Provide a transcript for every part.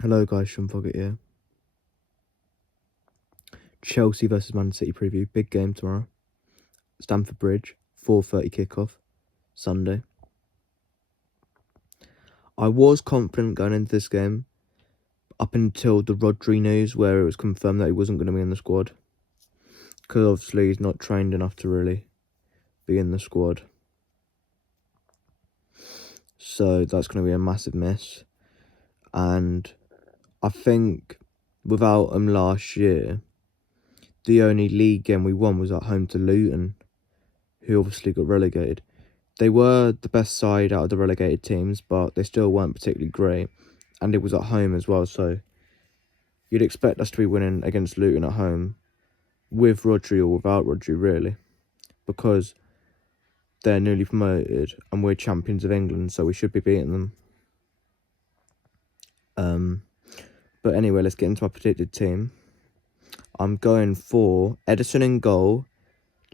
Hello guys, Sean Foggett here. Chelsea versus Man City preview. Big game tomorrow. Stamford Bridge, 4:30 kickoff, Sunday. I was confident going into this game up until the Rodri news where it was confirmed that he wasn't going to be in the squad. Because obviously he's not trained enough to really be in the squad. So that's going to be a massive miss. And I think without him last year, the only league game we won was at home to Luton, who obviously got relegated. They were the best side out of the relegated teams, but they still weren't particularly great. And it was at home as well, so you'd expect us to be winning against Luton at home with Rodri or without Rodri, really, because they're newly promoted and we're champions of England, so we should be beating them. But anyway, let's get into my predicted team. I'm going for Ederson in goal,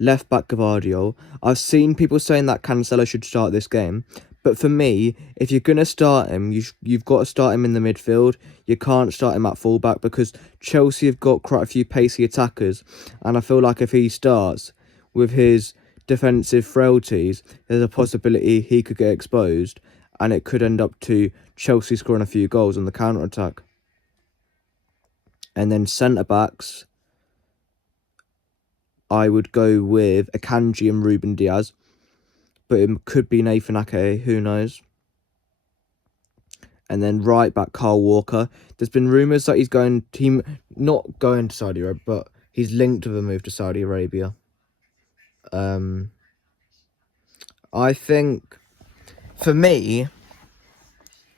left back Gvardiol. I've seen people saying that Cancelo should start this game, but for me, if you're going to start him, you've got to start him in the midfield. You can't start him at fullback because Chelsea have got quite a few pacey attackers, and I feel like if he starts with his defensive frailties, there's a possibility he could get exposed, and it could end up to Chelsea scoring a few goals on the counter-attack. And then centre-backs, I would go with Akanji and Ruben Diaz, but it could be Nathan Ake, who knows. And then right back, Kyle Walker. There's been rumours that he's not going to Saudi Arabia, but he's linked with a move to Saudi Arabia. I think, for me,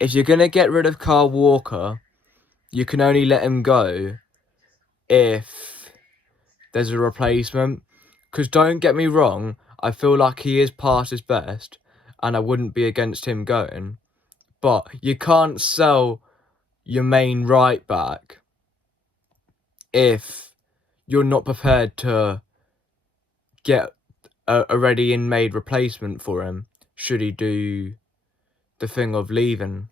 if you're going to get rid of Kyle Walker, you can only let him go if there's a replacement. Because don't get me wrong, I feel like he is past his best, and I wouldn't be against him going. But you can't sell your main right back if you're not prepared to get a ready-in-made replacement for him, should he do the thing of leaving.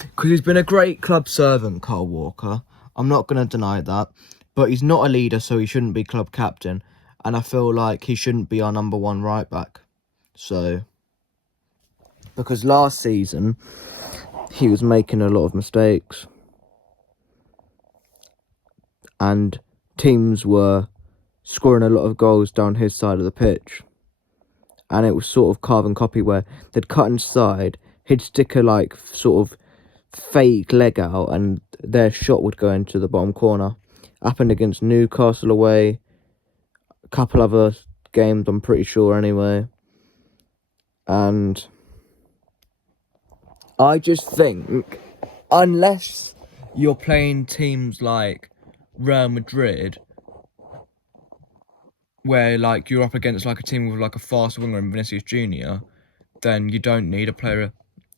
Because he's been a great club servant, Kyle Walker. I'm not going to deny that. But he's not a leader, so he shouldn't be club captain. And I feel like he shouldn't be our number one right back. So, because last season, he was making a lot of mistakes. And teams were scoring a lot of goals down his side of the pitch. And it was sort of carbon copy where they'd cut inside, he'd stick a sort of fake leg out, and their shot would go into the bottom corner. Happened against Newcastle away, a couple other games, I'm pretty sure anyway. And I just think, unless you're playing teams like Real Madrid, where you're up against a team with a fast winger in Vinicius Jr., then you don't need a player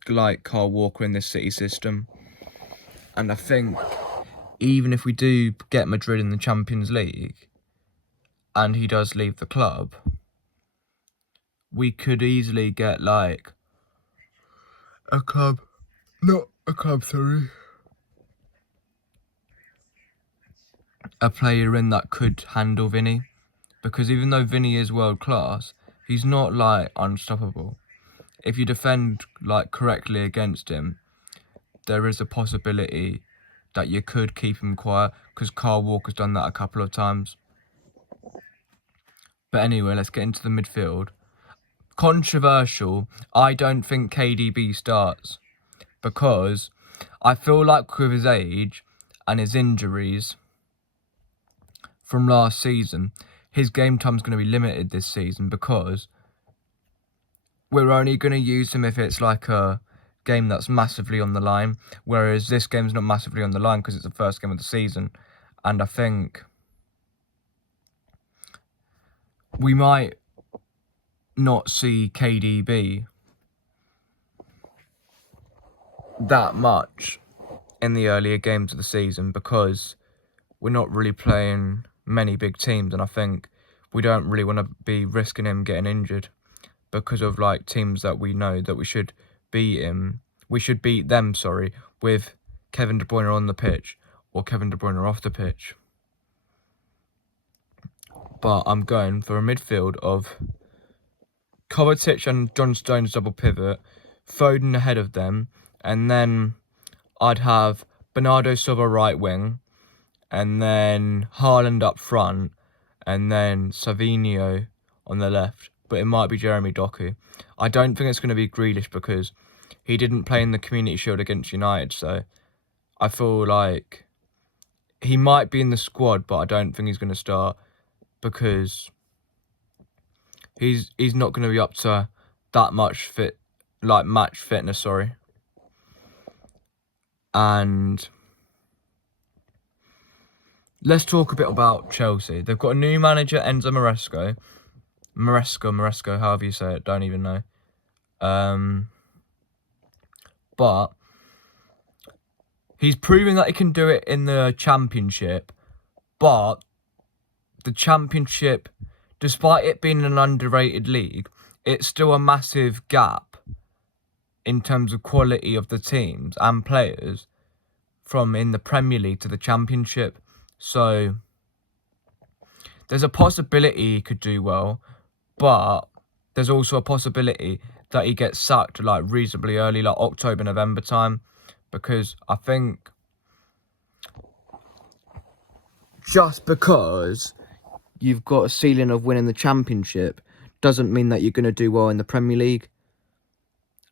like Kyle Walker in this City system. And I think even if we do get Madrid in the Champions League and he does leave the club, we could easily get a player in that could handle Vinny. Because even though Vinny is world class, he's not unstoppable. If you defend correctly against him, there is a possibility that you could keep him quiet, because Kyle Walker's done that a couple of times. But anyway, let's get into the midfield. Controversial, I don't think KDB starts, because I feel like with his age and his injuries from last season, his game time's going to be limited this season, because we're only going to use him if it's a game that's massively on the line, whereas this game's not massively on the line because it's the first game of the season. And I think we might not see KDB that much in the earlier games of the season, because we're not really playing many big teams, and I think we don't really want to be risking him getting injured because of teams that we know that we should beat him we should beat them, with Kevin De Bruyne on the pitch or Kevin De Bruyne off the pitch. But I'm going for a midfield of Kovacic and John Stones double pivot, Foden ahead of them, and then I'd have Bernardo Silva right wing, and then Haaland up front, and then Savinho on the left. But it might be Jeremy Doku. I don't think it's going to be Grealish because he didn't play in the Community Shield against United, so I feel like he might be in the squad, but I don't think he's going to start because he's not going to be up to that much match fitness, And let's talk a bit about Chelsea. They've got a new manager, Enzo Maresca, however you say it, don't even know. But he's proving that he can do it in the Championship, but the Championship, despite it being an underrated league, it's still a massive gap in terms of quality of the teams and players from in the Premier League to the Championship. So there's a possibility he could do well, but there's also a possibility that he gets sacked like reasonably early, like October, November time, because I think just because you've got a ceiling of winning the Championship doesn't mean that you're going to do well in the Premier League.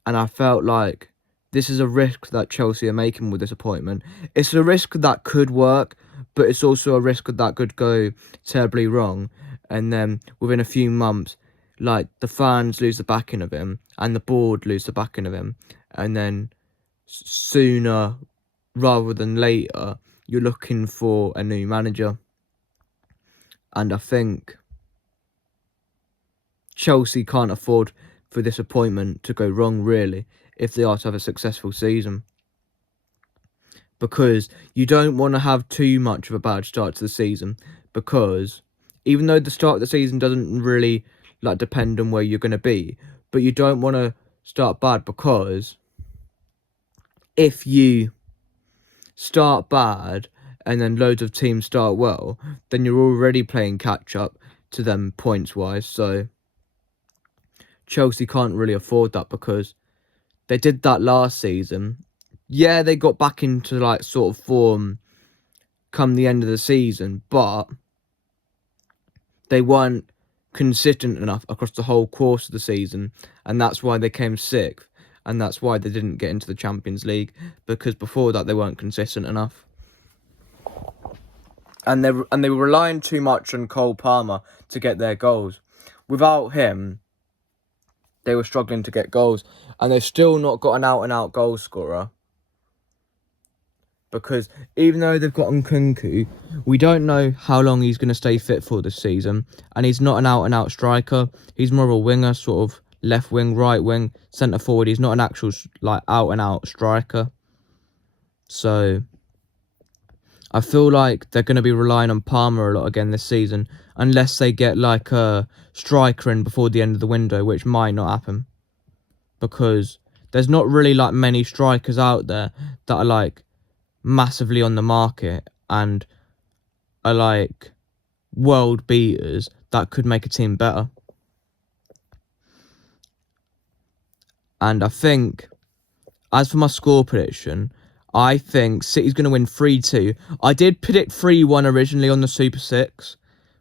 And I felt like this is a risk that Chelsea are making with this appointment. It's a risk that could work, but it's also a risk that could go terribly wrong. And then within a few months, like, the fans lose the backing of him and the board lose the backing of him. And then sooner rather than later, you're looking for a new manager. And I think Chelsea can't afford for this appointment to go wrong, really, if they are to have a successful season. Because you don't want to have too much of a bad start to the season, because even though the start of the season doesn't really depend on where you're going to be, but you don't want to start bad, because if you start bad and then loads of teams start well, then you're already playing catch up to them points wise. So Chelsea can't really afford that, because they did that last season. Yeah, they got back into sort of form come the end of the season, but they weren't consistent enough across the whole course of the season, and that's why they came sixth, and that's why they didn't get into the Champions League, because before that they weren't consistent enough. And they were relying too much on Cole Palmer to get their goals. Without him, they were struggling to get goals, and they've still not got an out-and-out goal scorer. Because even though they've got Nkunku, we don't know how long he's going to stay fit for this season, and he's not an out-and-out striker. He's more of a winger, sort of left wing, right wing, centre forward. He's not an actual out-and-out striker. So I feel like they're going to be relying on Palmer a lot again this season, unless they get a striker in before the end of the window, which might not happen, because there's not really many strikers out there that are massively on the market and are world beaters that could make a team better. And I think, as for my score prediction, I think City's going to win 3-2. I did predict 3-1 originally on the Super 6,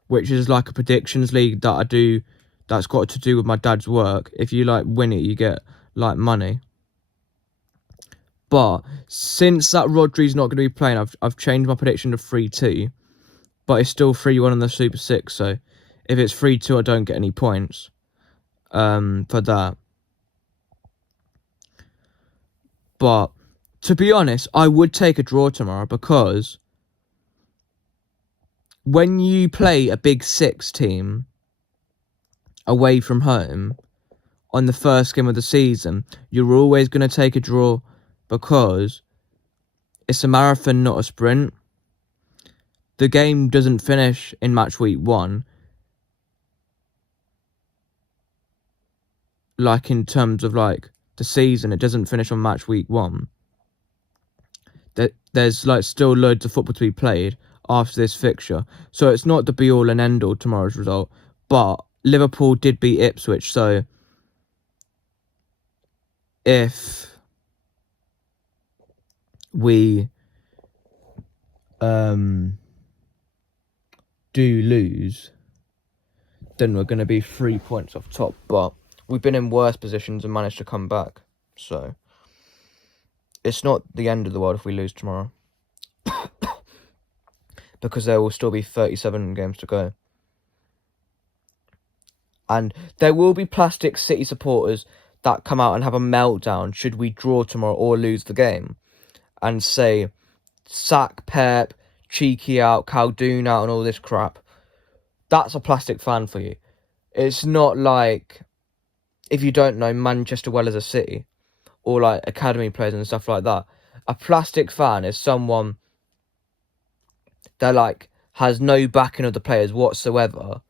which is a predictions league that I do that's got to do with my dad's work. If you win it, you get money. But since that Rodri's not going to be playing, I've changed my prediction to 3-2. But it's still 3-1 on the Super 6, so if it's 3-2, I don't get any points for that. But to be honest, I would take a draw tomorrow, because when you play a big six team away from home on the first game of the season, you're always going to take a draw, because it's a marathon, not a sprint. The game doesn't finish in match week 1. In terms of the season, it doesn't finish on match week 1. There's like still loads of football to be played after this fixture, so it's not the be all and end all tomorrow's result. But Liverpool did beat Ipswich, so if we do lose, then we're going to be 3 points off top. But we've been in worse positions and managed to come back, so it's not the end of the world if we lose tomorrow. Because there will still be 37 games to go. And there will be plastic City supporters that come out and have a meltdown should we draw tomorrow or lose the game. And say, sack Pep, Cheeky out, Khaldoon out and all this crap. That's a plastic fan for you. It's not like, if you don't know, Manchester well as a city. Or like academy players and stuff like that. A plastic fan is someone that like has no backing of the players whatsoever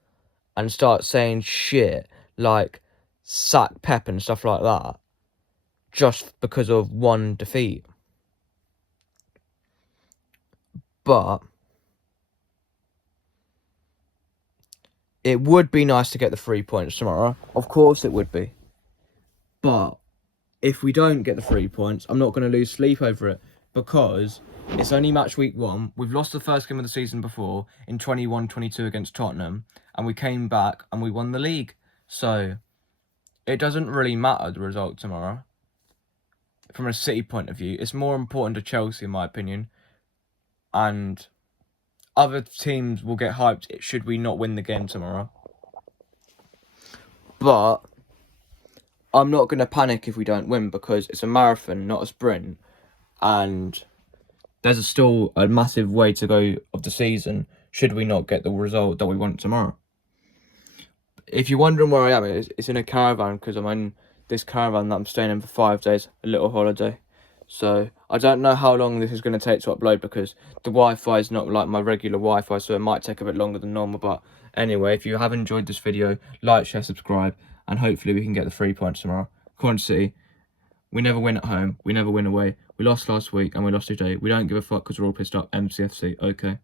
and starts saying shit like sack Pep and stuff like that just because of one defeat. But it would be nice to get the 3 points tomorrow. Of course it would be. But if we don't get the 3 points, I'm not going to lose sleep over it, because it's only match week 1. We've lost the first game of the season before in 21-22 against Tottenham, and we came back and we won the league. So it doesn't really matter the result tomorrow. From a City point of view, it's more important to Chelsea, in my opinion. And other teams will get hyped should we not win the game tomorrow. But I'm not going to panic if we don't win, because it's a marathon, not a sprint. And there's still a massive way to go of the season should we not get the result that we want tomorrow. If you're wondering where I am, it's in a caravan, because I'm in this caravan that I'm staying in for 5 days, a little holiday. So I don't know how long this is going to take to upload, because the Wi-Fi is not like my regular Wi-Fi, so it might take a bit longer than normal. But anyway, if you have enjoyed this video, like, share, subscribe, and hopefully we can get the 3 points tomorrow. Come on, City. We never win at home. We never win away. We lost last week and we lost today. We don't give a fuck because we're all pissed up. MCFC. Okay.